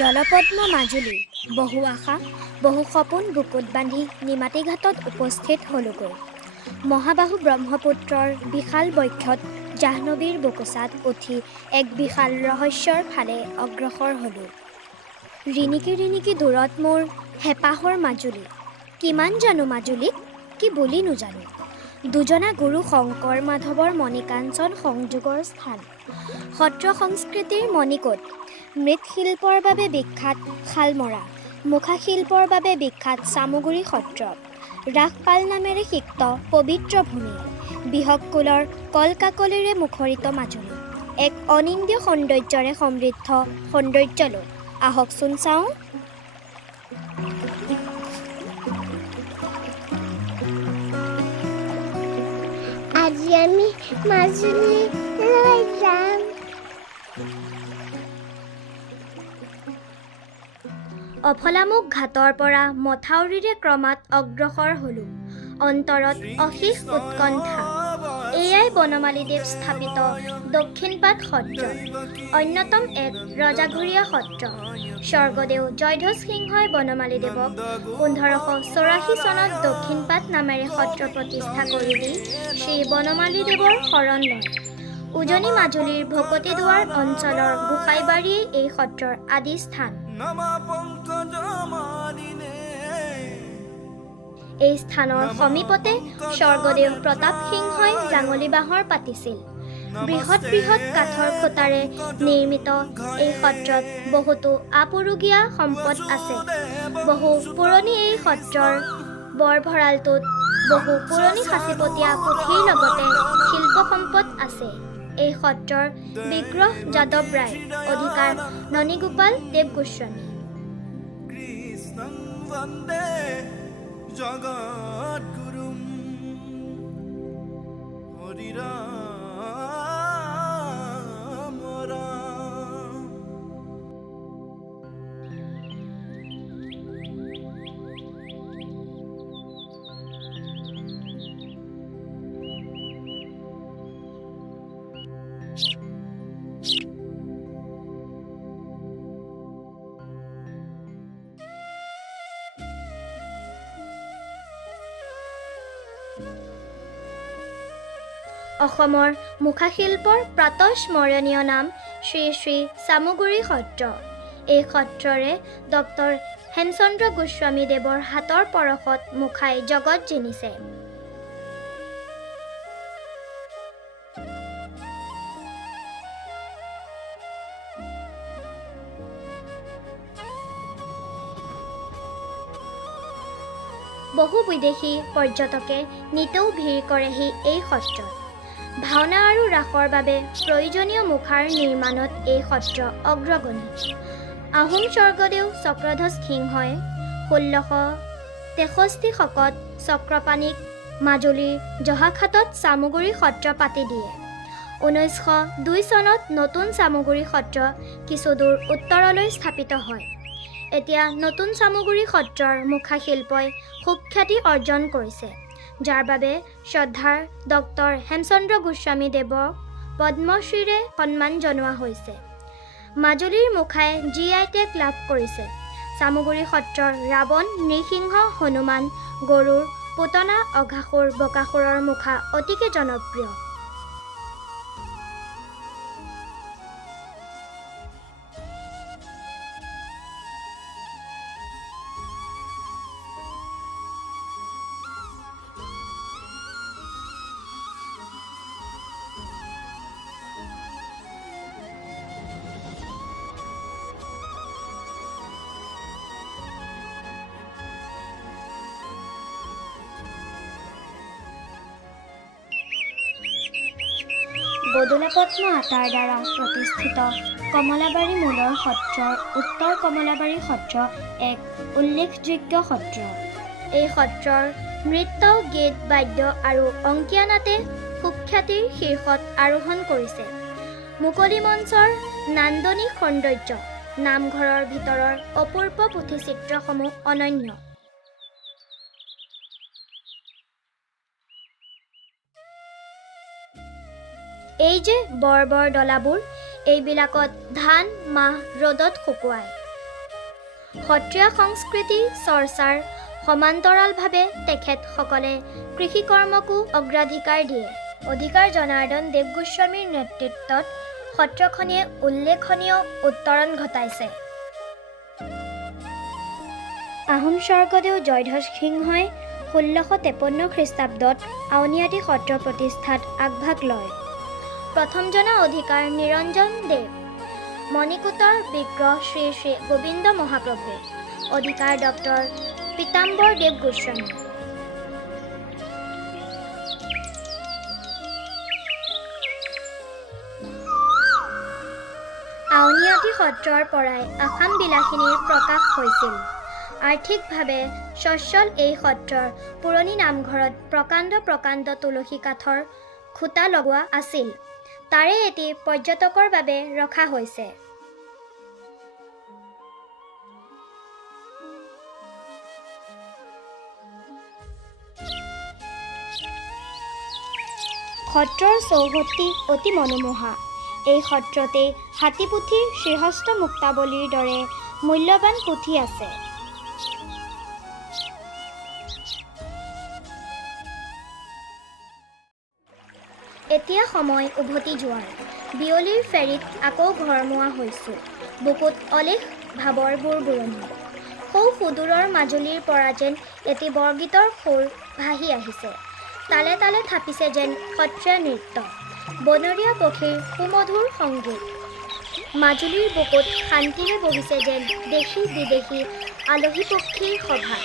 জলপদ্ম মাজুলী বহু আশা বহু সপোন বুকুত বান্ধি নিমাতী ঘাটত উপস্থিত হলোগৈ। মহাবাহু ব্ৰহ্মপুত্ৰৰ বিশাল বক্ষত জাহ্নবীৰ বুকুচাত উঠি এক বিশাল ৰহস্যৰ ফালে অগ্ৰসৰ হলো। ৰিণিকি ৰিণিকি দূৰত মোৰ হেঁপাহৰ মাজুলী, কিমান জানো মাজুলীক কি বুলি নোজানো। দুজনা গুৰু শংকৰ মাধৱৰ মণিকাঞ্চন সংযোগৰ স্থান, সত্ৰ সংস্কৃতিৰ মণিকোট। মৃৎশিল্পৰ বাবে বিখ্যাত শালমৰা, মুখাশিল্পৰ বাবে বিখ্যাত চামগুৰি সত্ৰ, ৰাসপাল নামেৰে সিক্ত পবিত্ৰ ভূমি, বিহগুলৰ কলকাকলিৰে মুখৰিত মাজুলী, এক অনিন্দ্য সৌন্দৰ্যৰে সমৃদ্ধ সৌন্দৰ্যলোক। আহকচোন চাওঁ। আজি আমি মাজুলীলৈ যাম। অফলামুখ ঘাটৰ পৰা মথাউৰিৰে ক্ৰমাৎ অগ্ৰসৰ হলো। অন্তৰত অশেষ উৎকণ্ঠা। এয়াই বনমালীদেৱ স্থাপিত দক্ষিণপাট সত্ৰ, অন্যতম এক ৰজাঘৰীয়া সত্ৰ। স্বৰ্গদেউ জয়ধ্বজ সিংহই বনমালীদেৱক 1584 চনত দক্ষিণপাট নামেৰে সত্ৰ প্ৰতিষ্ঠা কৰি দি শ্ৰী বনমালীদেৱৰ শৰণ লয়। উজনি মাজুলীৰ ভকতিদুৱাৰ অঞ্চলৰ গোসাইবাৰীয়ে এই সত্ৰৰ আদি স্থান। এই স্থানৰ সমীপতে স্বৰ্গদেউ প্ৰতাপ সিংহই জাঙলী বাঁহৰ পাতিছিল। বৃহৎ বৃহৎ কাঠৰ খুঁটাৰে নিৰ্মিত এই সত্ৰত বহুতো আপুৰুগীয়া সম্পদ আছে। বহু পুৰণি এই সত্ৰৰ বৰভঁৰালটোত বহু পুৰণি সাঁচিপতীয়া পুথিৰ লগতে শিল্প সম্পদ আছে। এই সত্ৰৰ বিগ্ৰহ যাদৱ ৰায়, অধিকাৰ ননীগোপাল দেৱ গোস্বামী। জগত গুৰুম হৰি ৰাম ৰাম। অসমৰ মুখাশিল্পৰ প্ৰাতঃস্মৰণীয় নাম শ্ৰী শ্ৰী চামগুৰি সত্ৰ। এই সত্ৰৰে ডক্টৰ হেমচন্দ্ৰ গোস্বামী দেৱৰ হাতৰ পৰশত মুখাই জগত জিনিছে। বহু বিদেশী পৰ্যটকে নিতৌ ভিৰ কৰেহি এই সত্ৰত। ভাওনা আৰু ৰাসৰ বাবে প্ৰয়োজনীয় মুখাৰ নিৰ্মাণত এই সত্ৰ অগ্ৰগণী। আহোম স্বৰ্গদেউ চক্ৰধ্বজ সিংহই 1663 শকত চক্ৰপাণিক মাজুলীৰ জহাঘাটত চামগুৰি সত্ৰ পাতি দিয়ে। 1902 চনত নতুন চামগুৰি সত্ৰ কিছুদূৰ উত্তৰলৈ স্থাপিত হয়। এতিয়া নতুন চামগুৰি সত্ৰৰ মুখাশিল্পই সুখ্যাতি অৰ্জন কৰিছে, যাৰ বাবে শ্ৰদ্ধাৰ ডক্টৰ হেমচন্দ্ৰ গোস্বামী দেৱক পদ্মশ্ৰীৰে সন্মান জনোৱা হৈছে। মাজুলীৰ মুখাই GI টেগ লাভ কৰিছে। চামগুৰি সত্ৰৰ ৰাৱণ, নৃসিংহ, হনুমান, গৰুড়, পুতনা, অঘাসুৰ, বকাসুৰৰ মুখা অতিকে জনপ্ৰিয়। বদলাপদ্ম আটাৰ দ্বাৰা প্ৰতিষ্ঠিত কমলাবাৰী মূলৰ সত্ৰৰ উত্তৰ কমলাবাৰী সত্ৰ এক উল্লেখযোগ্য সত্ৰ। এই সত্ৰৰ নৃত্য, গীত, বাদ্য আৰু অংকীয়া নাটে সুখ্যাতিৰ শীৰ্ষত আৰোহণ কৰিছে। মুকলি মঞ্চৰ নান্দনিক সৌন্দৰ্য, নামঘৰৰ ভিতৰৰ অপূৰ্ব পুথিচিত্ৰসমূহ অনন্য। এই যে বৰ বৰ ডলাবোৰ, এইবিলাকত ধান, মাহ ৰ'দত শুকুৱায়। সত্ৰীয়া সংস্কৃতি চৰ্চাৰ সমান্তৰালভাৱে তেখেতসকলে কৃষি কৰ্মকো অগ্ৰাধিকাৰ দিয়ে। অধিকাৰ জনাৰ্দন দেৱ গোস্বামীৰ নেতৃত্বত সত্ৰখনিয়ে উল্লেখনীয় উত্তৰণ ঘটাইছে। আহোম স্বৰ্গদেউ জয়ধ্বজ সিংহই 1653 খ্ৰীষ্টাব্দত আউনীআটী সত্ৰ প্ৰতিষ্ঠাত আগভাগ লয়। প্ৰথমজনা অধিকাৰ নিৰঞ্জন দেৱ, মণিকূটৰ বিগ্ৰহ শ্ৰী শ্ৰী গোবিন্দ মহাপ্ৰভু, অধিকাৰ ডক্টৰ পীতাম্বৰ দেৱ গোস্বামী। আউনীআটী সত্ৰৰ পৰাই আসাম বিলাসিনীৰ প্ৰকাশ হৈছিল। আৰ্থিকভাৱে সচ্ছল এই সত্ৰৰ পুৰণি নামঘৰত প্ৰকাণ্ড প্ৰকাণ্ড তুলসী কাঠৰ খুঁটা লগোৱা আছিল। তাৰে এটি পৰ্যটকৰ বাবে ৰখা হৈছে। সত্ৰৰ চৌহদটি অতি মনোমোহা। এই সত্ৰতে হাতীপুথিৰ শ্ৰীহস্ত মুক্তাৱলীৰ দৰে মূল্যৱান পুথি আছে। এতিয়া সময় উভতি যোৱাৰ। বিয়লিৰ ফেৰীত আকৌ ঘৰমুৱা হৈছোঁ। বুকুত অলেখ ভাৱৰ বুৰবুৰণি। সৌ সুদূৰৰ মাজুলীৰ পৰা যেন এটি বৰগীতৰ সুৰ ভাহি আহিছে। তালে তালে থাপিছে যেন সত্ৰীয়া নৃত্য, বনৰীয়া পক্ষীৰ সুমধুৰ সংগীত। মাজুলীৰ বুকুত শান্তিৰে বহিছে যেন দেশী বিদেশী আলহী পক্ষীৰ সভা।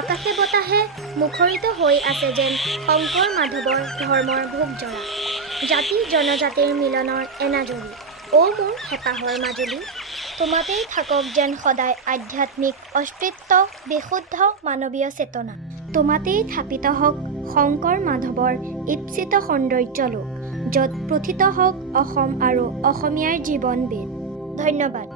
আকাশে বতাহে মুখৰিত হৈ আছে যেন শংকৰ মাধৱৰ ধৰ্মৰ ভোগজৰা। জাতি জনজাতিৰ মিলনৰ এনাজৰী। অ' মোৰ হেঁপাহৰ মাজুলী, তোমাতেই থাকক যেন সদায় আধ্যাত্মিক অস্তিত্ব, বিশুদ্ধ মানৱীয় চেতনা। তোমাতেই থাপিত হওক শংকৰ মাধৱৰ ঈপ্সিত সৌন্দৰ্যলোক, য'ত প্ৰথিত হওক অসম আৰু অসমীয়াৰ জীৱনবিদ। ধন্যবাদ।